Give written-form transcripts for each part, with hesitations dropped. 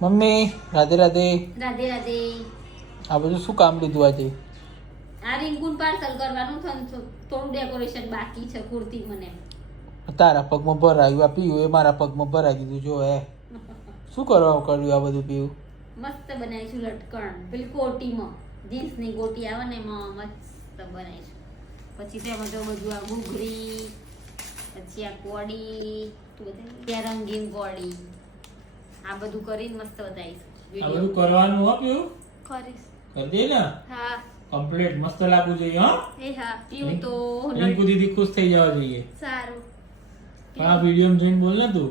Mummy Radhe Radhe. Radhe Radhe. આ બધું શું કામ લીધું આજે? આ રિંકુન પાર્સલ કરવાનું છે, થોડું ડેકોરેશન બાકી છે કુર્તી મને. તારા પગમાં ભરાયું, આ પીવું એ મારા પગમાં ભરાઈ દીધું. જો હે શું કરવા કર્યું આ બધું પીવું? મસ્ત બનાવીશું લટકણ, પેલી કોટીમાં જીન્સની કોટી આવે ને એમાં મસ્ત બનાવીશું. પછી તેમાં જો બધું આ ઘૂઘરી, પછી આ કોડી, ત્યાં રંગીન કોડી, આ બધું કરીને મસ્ત બતાવીશું. આ બધું કરવાનું હો પીવું? કરીશ. કરી દે ને. હા કમ્પ્લીટ મસ્ત લાગવું જોઈએ. હા એ હા પીવું તો રિંકુ દીદી ખુશ થઈ જવા જોઈએ. સારું. પણ આ વિડીયો જોઈને બોલ ને તું.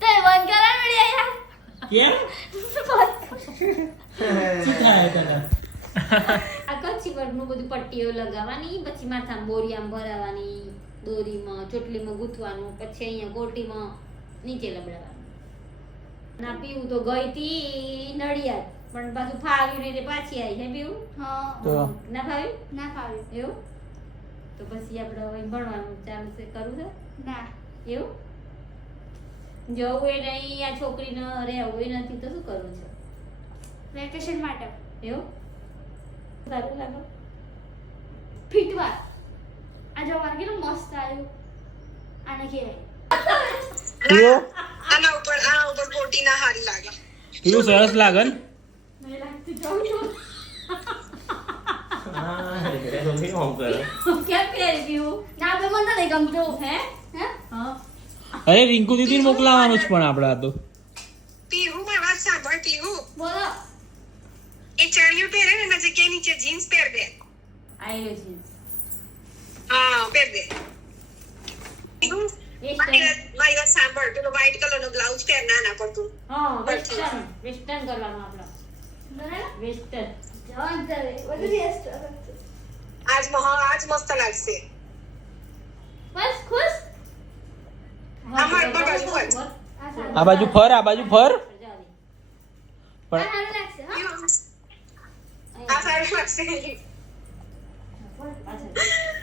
તે બંધ કરા વિડિયો યાર. કેમ? શું થાય તને? આ કચ્છી વર્ગનું બધું પટ્ટીઓ લગાવવાની, પછી માથામાં બોરિયામાં ભરાવાની, દોરીમાં ચોટલીમાં ગૂંથવાનું, પછી અહીંયા કોટીમાં નીચે લબડાવવાનું. ના પીવું તો ગઈ તી નડિયાદ, પણ પાછું ફાવ્યું ને એટલે પાછી આવી. હે પીવું? તો ના ફાવ્યું? ના ફાવ્યું. એવું તો પછી આપણે હવે ભણવાનું ચાલુ છે, કરવું છે? ના એવું જવું એ નહીં, આ છોકરીને રહેવું એ નથી તો શું કરવું છે? વેકેશન માટે એવું સારું લાગે. ફીટવા આ જો કેટલું મસ્ત આવ્યું. આને કહેવાય પીવું આના ઉપર કોટી ના હારી લાગે. પીવું સરસ લાગે ને. મને લાગતું જોઉં છું. કેમ પહેરી પીવું? ના બે મને નહીં ગમતું. હે હે હા અરે રિંકુ દીદી મોકલાવાનું જ પણ આપડા તો. પીહુ માં વાત સાંભળ પીહુ. બોલો. એ ચણિયું પહેરે ને એના જગ્યાએ નીચે જીન્સ પહેર દે. આયરો છે હા પહેર દે. પીહુ વેસ્ટર્ન. મારી વાત સાંભળ, પેલો વ્હાઈટ કલર નો બ્લાઉઝ પહેર નાના પડતું. હા વેસ્ટર્ન વેસ્ટર્ન કરવાનું આપણે. બરાબર વેસ્ટર્ન જવાન કરે બધું રેસ્ટ. આજ મસ્ત લાગશે. બસ ખુશ. અમાર બાજુ હોય. આ બાજુ ફર, આ બાજુ ફર. આ પણ સારું લાગશે હા. આ સારું લાગશે. પાછળ